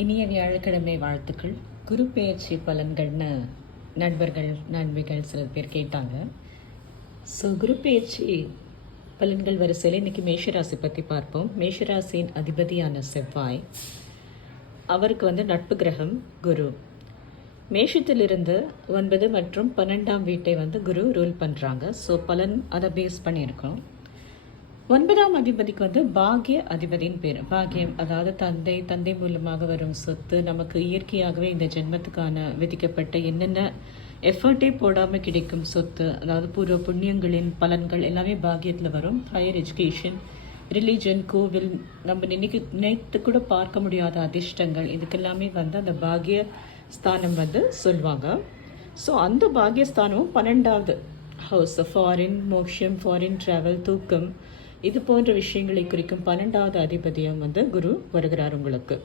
இனிய வியாழக்கிழமை வாழ்த்துக்கள். குரு பெயர்ச்சி பலன்கள்னு நண்பர்கள் சில பேர் கேட்டாங்க. ஸோ குரு பெயர்ச்சி பலன்கள் வரிசையில் இன்றைக்கி மேஷராசி பற்றி பார்ப்போம். மேஷராசியின் அதிபதியான செவ்வாய், அவருக்கு நட்பு கிரகம் குரு. மேஷத்திலிருந்து 9 மற்றும் 12ஆம் வீட்டை குரு ரூல் பண்ணுறாங்க. ஸோ பலன் அதை பேஸ் பண்ணியிருக்கோம். 9ஆம் அதிபதிக்கு பாக்ய அதிபதியின் பேர். பாக்கியம் அதாவது தந்தை மூலமாக வரும் சொத்து, நமக்கு இயற்கையாகவே இந்த ஜென்மத்துக்கான விதிக்கப்பட்ட என்னென்ன எஃபர்ட்டே போடாமல் கிடைக்கும் சொத்து, அதாவது பூர்வ புண்ணியங்களின் பலன்கள் எல்லாமே பாக்கியத்தில் வரும். ஹையர் எஜுகேஷன், ரிலீஜன், கோவில், நம்ம நினைத்து கூட பார்க்க முடியாத அதிர்ஷ்டங்கள், இதுக்கெல்லாமே அந்த பாக்ய ஸ்தானம் சொல்லுவாங்க. ஸோ அந்த பாக்யஸ்தானமும் 12வது ஹவுஸ், ஃபாரின் மோக்ஷம், ஃபாரின் ட்ராவல், தூக்கம், இது போன்ற விஷயங்களை குறிக்கும் 12வது அதிபதியம் குரு வருகிறார் உங்களுக்கு.